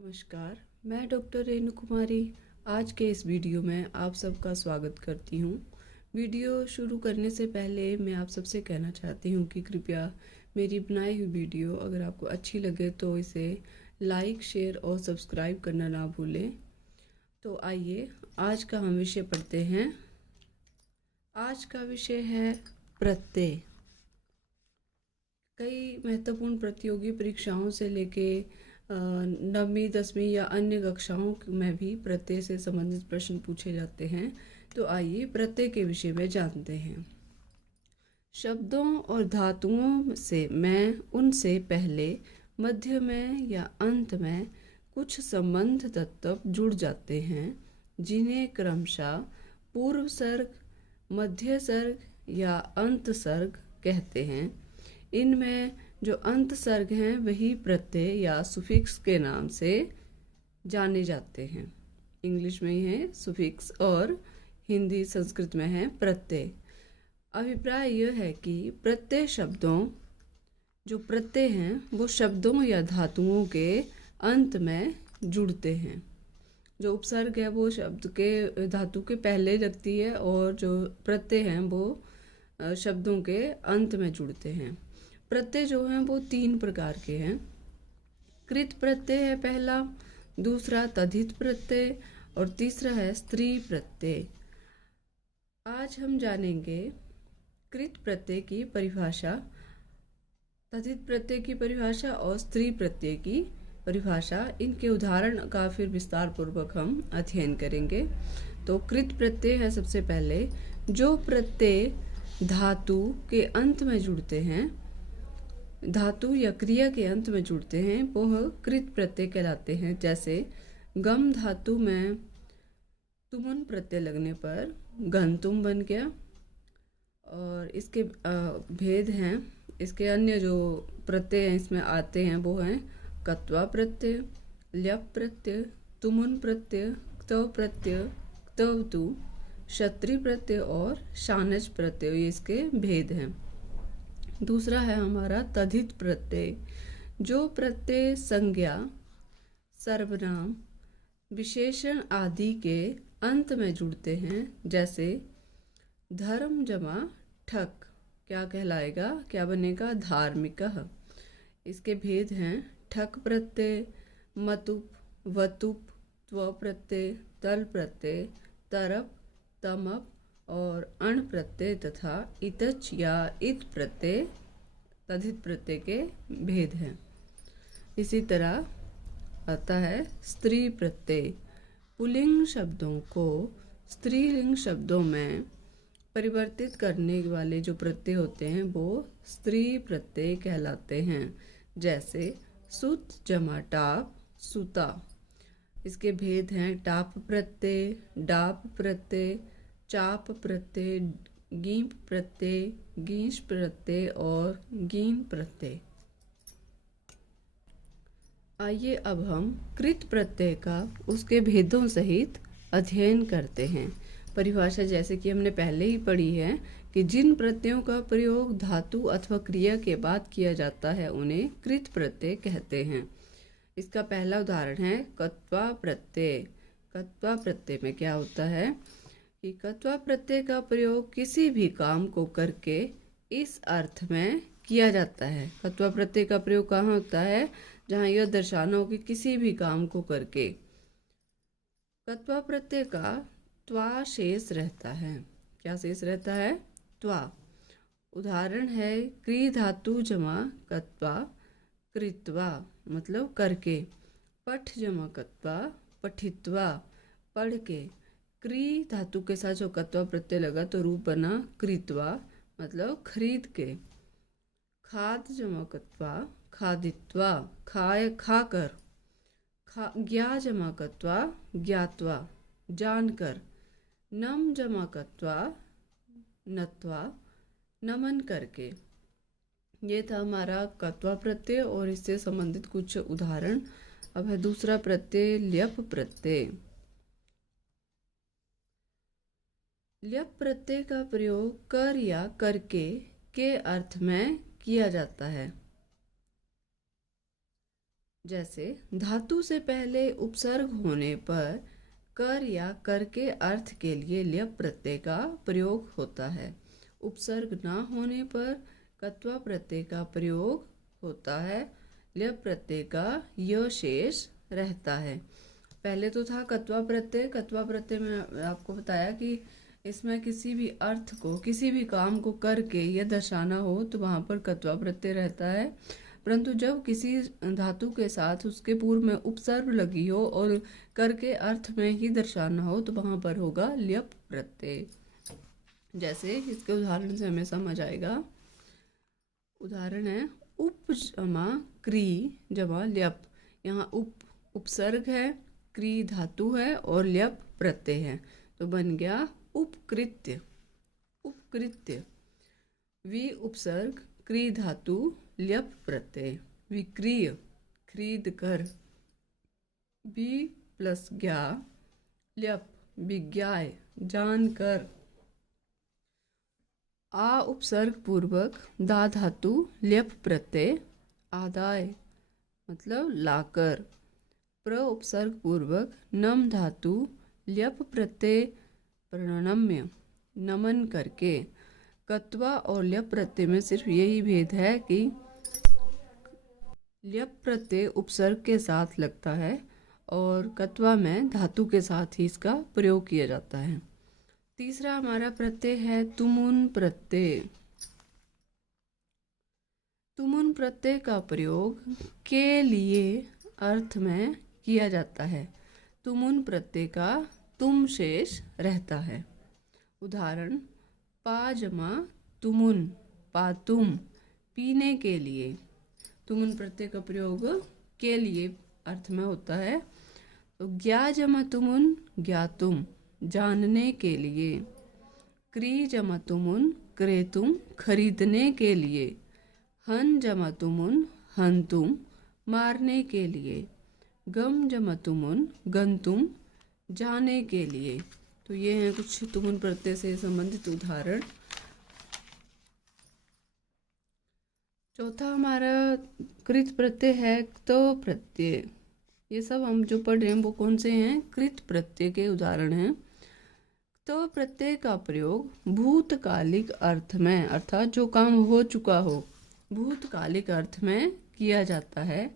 नमस्कार, मैं डॉक्टर रेणु कुमारी आज के इस वीडियो में आप सबका स्वागत करती हूँ। वीडियो शुरू करने से पहले मैं आप सबसे कहना चाहती हूँ कि कृपया मेरी बनाई हुई वीडियो अगर आपको अच्छी लगे तो इसे लाइक, शेयर और सब्सक्राइब करना ना भूलें। तो आइए आज का हम विषय पढ़ते हैं। आज का विषय है प्रत्यय। कई महत्वपूर्ण प्रतियोगी परीक्षाओं से लेके 9वीं 10वीं या अन्य कक्षाओं में भी प्रत्यय से संबंधित प्रश्न पूछे जाते हैं। तो आइए प्रत्यय के विषय में जानते हैं। शब्दों और धातुओं से मैं उनसे पहले, मध्य में या अंत में कुछ संबंध तत्व जुड़ जाते हैं जिन्हें क्रमशः पूर्व सर्ग, मध्य सर्ग या अंत सर्ग कहते हैं। इनमें जो अंत सर्ग हैं वही प्रत्यय या सुफिक्स के नाम से जाने जाते हैं। इंग्लिश में है सुफिक्स और हिंदी संस्कृत में है प्रत्यय। अभिप्राय यह है कि प्रत्यय शब्दों जो प्रत्यय हैं वो शब्दों या धातुओं के अंत में जुड़ते हैं। जो उपसर्ग है वो शब्द के धातु के पहले लगती है और जो प्रत्यय हैं वो शब्दों के अंत में जुड़ते हैं। प्रत्यय जो हैं वो 3 प्रकार के हैं। कृत प्रत्यय है पहला, दूसरा तद्धित प्रत्यय और तीसरा है स्त्री प्रत्यय। आज हम जानेंगे कृत प्रत्यय की परिभाषा, तद्धित प्रत्यय की परिभाषा और स्त्री प्रत्यय की परिभाषा। इनके उदाहरण का फिर विस्तार पूर्वक हम अध्ययन करेंगे। तो कृत प्रत्यय है सबसे पहले। जो प्रत्यय धातु के अंत में जुड़ते हैं, धातु या क्रिया के अंत में जुड़ते हैं, वह कृत प्रत्यय कहलाते हैं। जैसे गम धातु में तुमुन प्रत्यय लगने पर गंतुम बन गया। और इसके भेद हैं, इसके अन्य जो प्रत्यय हैं इसमें आते हैं वो हैं कत्वा प्रत्यय, ल्यप प्रत्यय, तुमुन प्रत्यय, क्तव प्रत्यय, क्तवतु, क्षत्रि प्रत्यय और शानच प्रत्यय, ये इसके भेद हैं। दूसरा है हमारा तद्धित प्रत्यय। जो प्रत्यय संज्ञा, सर्वनाम, विशेषण आदि के अंत में जुड़ते हैं, जैसे धर्म जमा ठक, क्या कहलाएगा, क्या बनेगा, धार्मिकः। इसके भेद हैं ठक प्रत्यय, मतुप, वतुप, त्व प्रत्यय, तल प्रत्यय, तरप, तमप और अण प्रत्यय तथा इतच या इत प्रत्यय तद्धित प्रत्यय के भेद हैं। इसी तरह आता है स्त्री प्रत्यय। पुल्लिंग शब्दों को स्त्रीलिंग शब्दों में परिवर्तित करने वाले जो प्रत्यय होते हैं वो स्त्री प्रत्यय कहलाते हैं। जैसे सुत जमा टाप, सुता। इसके भेद हैं टाप प्रत्यय, डाप प्रत्यय, चाप प्रत्यय, गीप प्रत्यय, गीश प्रत्यय और गीन प्रत्यय। आइए अब हम कृत प्रत्यय का उसके भेदों सहित अध्ययन करते हैं। परिभाषा जैसे कि हमने पहले ही पढ़ी है कि जिन प्रत्ययों का प्रयोग धातु अथवा क्रिया के बाद किया जाता है उन्हें कृत प्रत्यय कहते हैं। इसका पहला उदाहरण है कत्वा प्रत्यय। कत्वा प्रत्यय में क्या होता है कि कत्वा प्रत्यय का प्रयोग किसी भी काम को करके इस अर्थ में किया जाता है। कत्वा प्रत्यय का प्रयोग कहाँ होता है, जहाँ यह दर्शाना हो कि किसी भी काम को करके। कत्वा प्रत्यय का त्वा शेष रहता है। क्या शेष रहता है, त्वा। उदाहरण है क्री धातु जमा कत्वा, कृत्वा मतलब करके। पठ जमा कत्वा, पठित्वा पढ़ के। क्री धातु के साथ जो कत्वा प्रत्यय लगा तो रूप बना कृत्वा मतलब खरीद के। खाद जमा कत्वा, खादित्वा खाए खाकर। ज्ञा जमा कत्वा, ज्ञात्वा जानकर। नम जमा कत्वा, नत्वा नमन करके। ये था हमारा कत्वा प्रत्यय और इससे संबंधित कुछ उदाहरण। अब है दूसरा प्रत्यय ल्यप प्रत्यय। ल्यप प्रत्यय का प्रयोग कर या करके के अर्थ में किया जाता है। जैसे धातु से पहले उपसर्ग होने पर कर या कर के अर्थ के लिए ल्यप प्रत्यय का प्रयोग होता है। उपसर्ग ना होने पर कत्वा प्रत्यय का प्रयोग होता है। ल्यप प्रत्यय का य शेष रहता है। पहले तो था कत्वा प्रत्यय। कत्वा प्रत्यय में आपको बताया कि इसमें किसी भी अर्थ को, किसी भी काम को करके यह दर्शाना हो तो वहाँ पर कत्वा प्रत्यय रहता है। परंतु जब किसी धातु के साथ उसके पूर्व में उपसर्ग लगी हो और कर के अर्थ में ही दर्शाना हो तो वहाँ पर होगा ल्यप प्रत्यय। जैसे इसके उदाहरण से हमें समझ आएगा। उदाहरण है उप जमा क्री जमा ल्यप। यहाँ उपसर्ग है, क्री धातु है और ल्यप प्रत्यय है, तो बन गया उपकृत्य। उपकृत्य वि उपसर्ग क्री धातु ल्यप प्रत्यय विक्रिय खरीद कर। बी प्लस ज्ञा ल्यप विज्ञाय जानकर। आ उपसर्ग पूर्वक दा धातु ल्यप प्रत्यय आदाय मतलब लाकर। प्र उपसर्ग पूर्वक नम धातु ल्यप प्रत्यय प्रणम्य नमन करके। कत्वा और ल्यप प्रत्यय में सिर्फ यही भेद है कि ल्यप प्रत्यय उपसर्ग के साथ लगता है और कत्वा में धातु के साथ ही इसका प्रयोग किया जाता है। तीसरा हमारा प्रत्यय है तुमुन प्रत्यय। तुमुन प्रत्यय का प्रयोग के लिए अर्थ में किया जाता है। तुमुन प्रत्यय का तुम शेष रहता है। उदाहरण पाजमा तुमुन पातुम पीने के लिए। तुमुन प्रत्यय का प्रयोग के लिए अर्थ में होता है। तो ज्ञा जमा तुमुन ज्ञातुम जानने के लिए। क्री जमा तुमुन क्रेतुम खरीदने के लिए। हन जमा तुमुन हंतुम मारने के लिए। गम जमा तुमुन गंतुम जाने के लिए। तो ये हैं कुछ तुमुन प्रत्यय से संबंधित उदाहरण। चौथा हमारा कृत प्रत्यय है क्तो प्रत्यय। ये सब हम जो पढ़ रहे हैं वो कौन से हैं? कृत प्रत्यय के उदाहरण हैं। क्तो प्रत्यय का प्रयोग भूतकालिक अर्थ में अर्थात जो काम हो चुका हो भूतकालिक अर्थ में किया जाता है।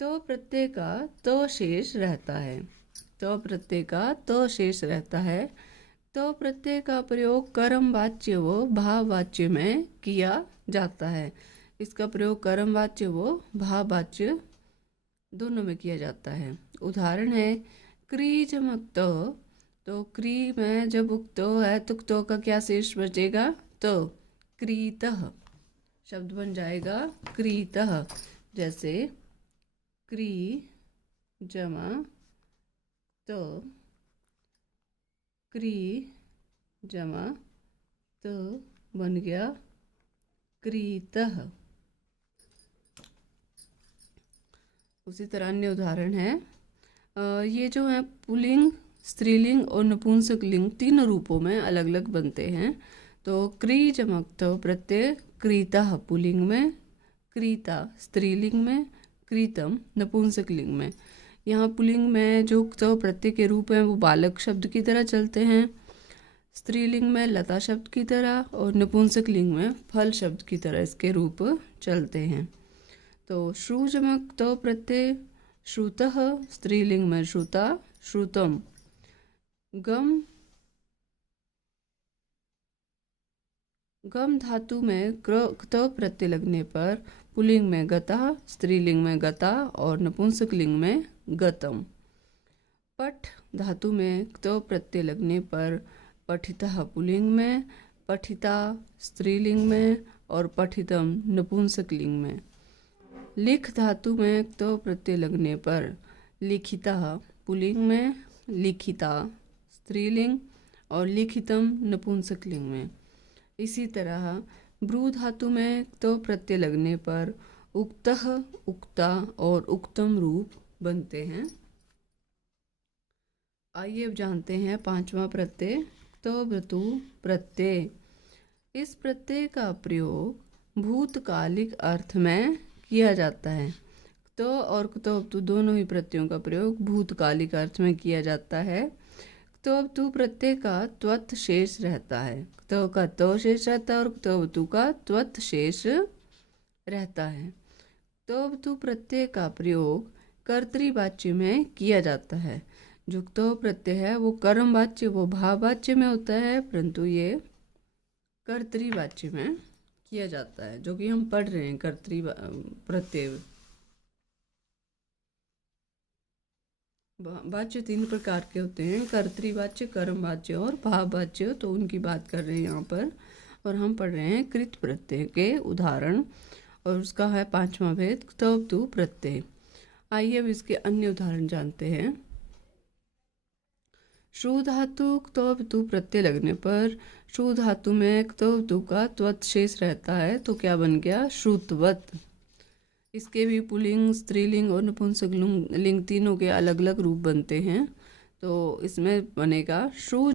तो प्रत्यय का तो शेष रहता है। तो प्रत्यय का तो शेष रहता है। तो प्रत्यय का प्रयोग कर्म वाच्य व भाव वाच्य में किया जाता है। इसका प्रयोग कर्म वाच्य व भाव वाच्य दोनों में किया जाता है। उदाहरण है क्री जमक तो क्री में जब उक्तो है तो क्तो का क्या शेष बचेगा? तो क्रीतः शब्द बन जाएगा क्रीतः। जैसे क्री जमा तो क्री जमा तो बन गया क्रीतः। उसी तरह अन्य उदाहरण है। ये जो है पुल्लिंग स्त्रीलिंग और नपुंसक लिंग तीनों रूपों में अलग अलग बनते हैं। तो क्री जमक तो प्रत्यय क्रीता पुल्लिंग में, क्रीता स्त्रीलिंग में, क्रीतम नपुंसक लिंग में। यहाँ पुल्लिंग में जो तो प्रत्यय के रूप हैं वो बालक शब्द की तरह चलते हैं, स्त्रीलिंग में लता शब्द की तरह और नपुंसक लिंग में फल शब्द की तरह इसके रूप चलते हैं। तो श्रु जमक तो प्रत्यय श्रुतः स्त्रीलिंग में श्रुता श्रुतम। गम धातु में क्र प्रत्यय लगने पर पुल्लिंग में गता, स्त्रीलिंग में गता और नपुंसक लिंग में गतम। पठ धातु में क्तो प्रत्यय लगने पर पठितः पुल्लिंग में, पठिता स्त्रीलिंग में और पठितम नपुंसक लिंग में। लिख धातु में क्तो प्रत्यय लगने पर लिखिता पुल्लिंग में, लिखिता स्त्रीलिंग और लिखितम नपुंसक लिंग में। इसी तरह ब्रू धातु में क्तो प्रत्यय लगने पर उक्तः उक्ता और उक्तम रूप बनते हैं। आइए अब जानते हैं पांचवा प्रत्यय तो भ्रतु प्रत्यय। इस प्रत्यय का प्रयोग भूतकालिक अर्थ में किया जाता है। तो और क्तवतु दोनों ही प्रत्ययों का प्रयोग भूतकालिक अर्थ में किया जाता है। क्तवतु प्रत्यय का त्वत् शेष रहता है। क्तव का त्व शेष रहता है और क्तवतु का त्वत् शेष रहता है। क्तवतु प्रत्यय का प्रयोग कर्तृवाच्य में किया जाता है। जो क्तव प्रत्यय है वो कर्मवाच्य वो भाववाच्य में होता है, परंतु ये कर्तृवाच्य में किया जाता है, जो कि हम पढ़ रहे हैं। कर्तृ प्रत्यय वाच्य 3 प्रकार के होते हैं, कर्तृवाच्य, कर्मवाच्य और भाववाच्य। तो उनकी बात कर रहे हैं यहाँ पर, और हम पढ़ रहे हैं कृत प्रत्यय के उदाहरण, और उसका है 5वां भेद क्तवतु प्रत्यय। आइए अब इसके अन्य उदाहरण जानते हैं। श्रु धातु क्तवतु प्रत्यय लगने पर श्रु धातु में क्तवतु का त्वत् शेष रहता है, तो क्या बन गया? श्रुतवत। इसके भी पुल्लिंग, स्त्रीलिंग और नपुंसक लिंग तीनों के अलग अलग रूप बनते हैं। तो इसमें बनेगा श्रु